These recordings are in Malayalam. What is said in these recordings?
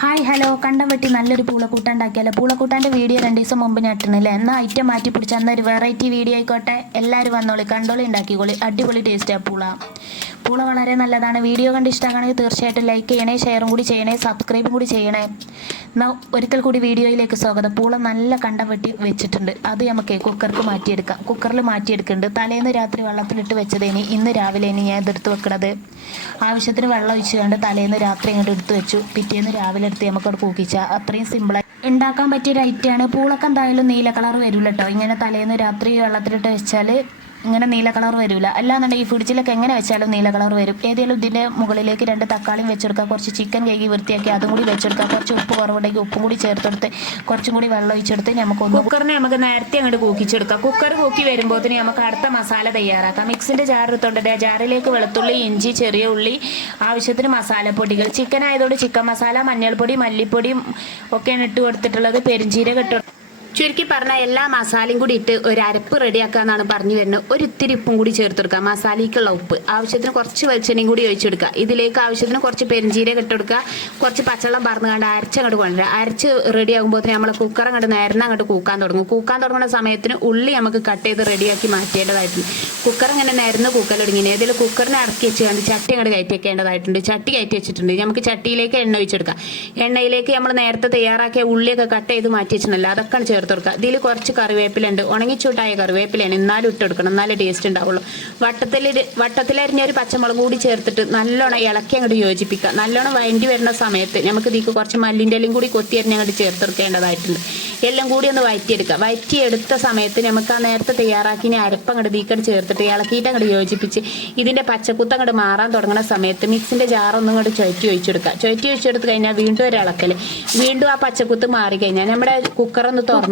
ഹായ് ഹലോ കണ്ടം വെട്ടി നല്ലൊരു പൂളക്കൂട്ട ഉണ്ടാക്കിയാലോ. പൂളക്കൂട്ടാൻ്റെ വീഡിയോ 2 ദിവസം മുമ്പ് ഞാൻ ഇട്ടിരുന്നില്ല. എന്നാൽ ഐറ്റം മാറ്റി പിടിച്ച അന്നൊരു വെറൈറ്റി വീഡിയോ ആയിക്കോട്ടെ. എല്ലാവരും വന്നോളി, കണ്ടോളി, ഉണ്ടാക്കിക്കോളി. അടിപൊളി ടേസ്റ്റാണ് പൂള വളരെ നല്ലതാണ്. വീഡിയോ കണ്ട് ഇഷ്ടമാണെങ്കിൽ തീർച്ചയായിട്ടും ലൈക്ക് ചെയ്യണേ, ഷെയറും കൂടി ചെയ്യണേ, സബ്സ്ക്രൈബും കൂടി ചെയ്യണേ. എന്നാൽ ഒരിക്കൽ കൂടി വീഡിയോയിലേക്ക് സ്വാഗതം. പൂള നല്ല കണ്ടം വെട്ടി വെച്ചിട്ടുണ്ട്. അത് നമുക്ക് കുക്കർക്ക് മാറ്റിയെടുക്കാം. കുക്കറിൽ മാറ്റിയെടുക്കുന്നുണ്ട്. തലേന്ന് രാത്രി വെള്ളത്തിലിട്ട് വെച്ചതേനി ഇന്ന് രാവിലെ ഞാൻ ഇതെടുത്ത് വെക്കണത്. ആവശ്യത്തിന് വെള്ളം ഒഴിച്ച് കൊണ്ട് തലേന്ന് രാത്രി ഇങ്ങോട്ട് എടുത്ത് വെച്ചു. പിറ്റേന്ന് രാവിലെ എടുത്ത് നമുക്കവിടെ കൂക്കിച്ചാൽ അത്രയും സിമ്പിളായി ഉണ്ടാക്കാൻ പറ്റിയൊരു ഐറ്റമാണ്. പൂളൊക്കെ എന്തായാലും നീല കളർ വരില്ല കേട്ടോ. ഇങ്ങനെ തലേന്ന് രാത്രി വെള്ളത്തിലിട്ട് വെച്ചാൽ ഇങ്ങനെ നീല കളർ വരില്ല. അല്ലാന്നുണ്ടെങ്കിൽ ഈ ഫ്രിഡ്ജിലൊക്കെ എങ്ങനെ വെച്ചാലും നീല കളർ വരും. ഏതെങ്കിലും ഇതിൻ്റെ മുകളിലേക്ക് 2 തക്കാളിയും വെച്ചെടുക്കുക, കുറച്ച് ചിക്കൻ കഴുകി വൃത്തിയാക്കി അതും കൂടി വെച്ചെടുക്കുക, കുറച്ച് ഉപ്പ് കുറവുണ്ടെങ്കിൽ ഉപ്പും കൂടി ചേർത്തെടുത്ത് കുറച്ചും കൂടി വെള്ളം ഒഴിച്ചെടുത്ത് കുക്കറിനെ നമുക്ക് നേരത്തെ അങ്ങോട്ട് കൂക്കിച്ചെടുക്കാം. കുക്കർ കൂക്കി വരുമ്പോഴത്തേന് നമുക്ക് അടുത്ത മസാല തയ്യാറാക്കാം. മിക്സിൻ്റെ ജാർ എടുത്തോണ്ട് ആ ജാറിലേക്ക് വെളുത്തുള്ളി, ഇഞ്ചി, ചെറിയ ഉള്ളി, ആവശ്യത്തിന് മസാലപ്പൊടികൾ. ചിക്കൻ ആയതുകൊണ്ട് ചിക്കൻ മസാല, മഞ്ഞൾപ്പൊടി, മല്ലിപ്പൊടിയും ഒക്കെയാണ് ഇട്ട് കൊടുത്തിട്ടുള്ളത്. പെരുംജീരകം ഇട്ട് ചുരുക്കി പറഞ്ഞാൽ എല്ലാ മസാലയും കൂടി ഇട്ട് ഒരു അരപ്പ് റെഡിയാക്കുക എന്നാണ് പറഞ്ഞു വരുന്നത്. ഒരു ഇത്തിരി ഉപ്പും കൂടി ചേർത്തെടുക്കുക, മസാലയ്ക്കുള്ള ഉപ്പ്. ആവശ്യത്തിന് കുറച്ച് വെളിച്ചെണ്ണയും കൂടി ഒഴിച്ചെടുക്കുക. ഇതിലേക്ക് ആവശ്യത്തിന് കുറച്ച് പെരുംജീരകം ഇട്ടെടുക്കുക, കുറച്ച് പച്ചവെള്ളം പറന്ന് കണ്ട് അരച്ചങ്ങോട്ട് കൊണ്ടുവരിക. അരച്ച് റെഡിയാകുമ്പോൾ നമ്മൾ കുക്കർ അങ്ങോട്ട് നേരം അങ്ങോട്ട് കൂക്കാൻ തുടങ്ങുന്ന സമയത്തിന് ഉള്ളി നമുക്ക് കട്ട് ചെയ്ത് റെഡിയാക്കി മാറ്റേണ്ടതായിട്ടുണ്ട്. കുക്കർ അങ്ങനെ നേരം കൂക്കൽ തുടങ്ങി. ഏതെങ്കിലും കുക്കറിനെ ഇറക്കി വെച്ച് കണ്ട് ചട്ടി അങ്ങോട്ട് കയറ്റി വെക്കേണ്ടതായിട്ടുണ്ട്. ചട്ടി കയറ്റി വെച്ചിട്ടുണ്ട്. നമുക്ക് ചട്ടിയിലേക്ക് എണ്ണ ഒഴിച്ചെടുക്കാം. എണ്ണയിലേക്ക് നമ്മൾ നേരത്തെ തയ്യാറാക്കിയ ഉള്ളിയൊക്കെ കട്ട് ചെയ്ത് മാറ്റി വെച്ചിട്ടുണ്ടല്ലോ, അതൊക്കെ ചേർത്ത് കൊടുക്കുക. ഇതിൽ കുറച്ച് കറിവേപ്പിലുണ്ട്, ഉണങ്ങിച്ചൂട്ടായ കറിവേപ്പിലാണ്. എന്നാലും ഇട്ട് കൊടുക്കണം, എന്നാലേ ടേസ്റ്റ് ഉണ്ടാവുള്ളൂ. വട്ടത്തിലരിഞ്ഞ ഒരു പച്ചമുളക് കൂടി ചേർത്തിട്ട് നല്ലോണം ഇളക്കി അങ്ങോട്ട് യോജിപ്പിക്കുക. നല്ലോണം വഴണ്ടി വരുന്ന സമയത്ത് നമുക്ക് ഇതിക്ക് കുറച്ച് മല്ലിൻ്റെ എല്ലാം കൂടി കൊത്തിയരിഞ്ഞ് അങ്ങോട്ട് ചേർത്തെടുക്കേണ്ടതായിട്ടുണ്ട്. എല്ലാം കൂടി ഒന്ന് വഴറ്റിയെടുക്കുക. വഴറ്റിയെടുത്ത സമയത്ത് നമുക്ക് ആ നേരത്തെ തയ്യാറാക്കി അരപ്പ് അങ്ങോട്ട് തീക്കട്ട് ചേർത്തിട്ട് ഇളക്കിയിട്ട് അങ്ങോട്ട് യോജിപ്പിച്ച് ഇതിൻ്റെ പച്ചക്കുത്ത് അങ്ങോട്ട് മാറാൻ തുടങ്ങുന്ന സമയത്ത് മിക്സിൻ്റെ ജാറൊന്നും അങ്ങോട്ട് ചുഴറ്റി ഒഴിച്ചെടുത്ത് കഴിഞ്ഞാൽ വീണ്ടും ഒരു ഇളക്കൽ. വീണ്ടും ആ പച്ചക്കുത്ത് മാറിക്കഴിഞ്ഞാൽ നമ്മുടെ കുക്കറൊന്ന് തുറന്നു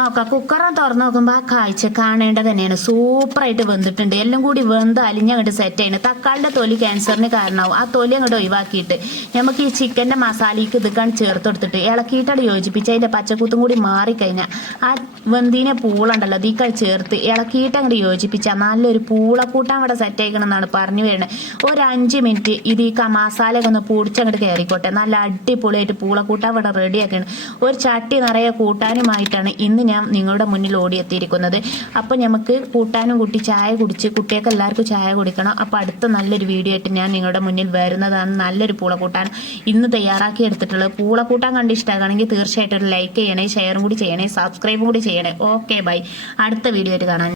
നോക്കാം. കുക്കറൊന്ന് തുറന്നു നോക്കുമ്പോൾ ആ കാഴ്ച കാണേണ്ടത് തന്നെയാണ്. സൂപ്പറായിട്ട് വെന്തിട്ടുണ്ട്. എല്ലാം കൂടി വെന്ത് അലിഞ്ഞങ്ങോട്ട് സെറ്റ് ചെയ്യുന്നത്. തക്കാളിൻ്റെ തൊലി ക്യാൻസറിന് കാരണമാവും. ആ തൊലി അങ്ങോട്ട് ഒഴിവാക്കിയിട്ട് നമുക്ക് ഈ ചിക്കൻ്റെ മസാലയ്ക്ക് ഇതൊക്കെ ചേർത്ത് കൊടുത്തിട്ട് ഇളക്കിയിട്ടാണ് യോജിപ്പിച്ച് അതിൻ്റെ പച്ചക്കുത്തും കൂടി മാറിക്കഴിഞ്ഞാൽ ആ വെന്തിനെ പൂളുണ്ടല്ലോ ഇതിക്കാൾ ചേർത്ത് ഇളക്കിയിട്ട് അങ്ങോട്ട് യോജിപ്പിച്ചാൽ നല്ലൊരു പൂളക്കൂട്ടാൻ ഇവിടെ സെറ്റ് ആയിക്കണം എന്നാണ് പറഞ്ഞു വരുന്നത്. ഒരു 5 മിനിറ്റ് ഇത് ഈ മസാലയൊക്കെ ഒന്ന് പൊടിച്ചങ്ങോട്ട് കയറിക്കോട്ടെ. നല്ല അടിപൊളിയായിട്ട് പൂളക്കൂട്ടാൻ ഇവിടെ റെഡിയാക്കണം. ഒരു ചട്ടി നിറയെ കൂട്ടാനുമായിട്ടാണ് ഇന്ന് ഞാൻ നിങ്ങളുടെ മുന്നിൽ ഓടിയെത്തിയിരിക്കുന്നത്. അപ്പോൾ നമുക്ക് കൂട്ടാനും കൂട്ടി ചായ കുടിച്ച് കുട്ടികൾക്ക് എല്ലാവർക്കും ചായ കുടിക്കണം. അപ്പോൾ അടുത്ത നല്ലൊരു വീഡിയോ ആയിട്ട് ഞാൻ നിങ്ങളുടെ മുന്നിൽ വരുന്നതാണ്. നല്ലൊരു പൂളക്കൂട്ടാൻ ഇന്ന് തയ്യാറാക്കി എടുത്തിട്ടുള്ളത്. പൂളക്കൂട്ടാൻ കണ്ട് ഇഷ്ടമാണെങ്കിൽ തീർച്ചയായിട്ടും ഒരു ലൈക്ക് ചെയ്യണേ, ഷെയറും കൂടി ചെയ്യണേ, സബ്സ്ക്രൈബും കൂടി ചെയ്യണേ. Okay bye. അടുത്ത വീഡിയോ ആയിട്ട് കാണാം.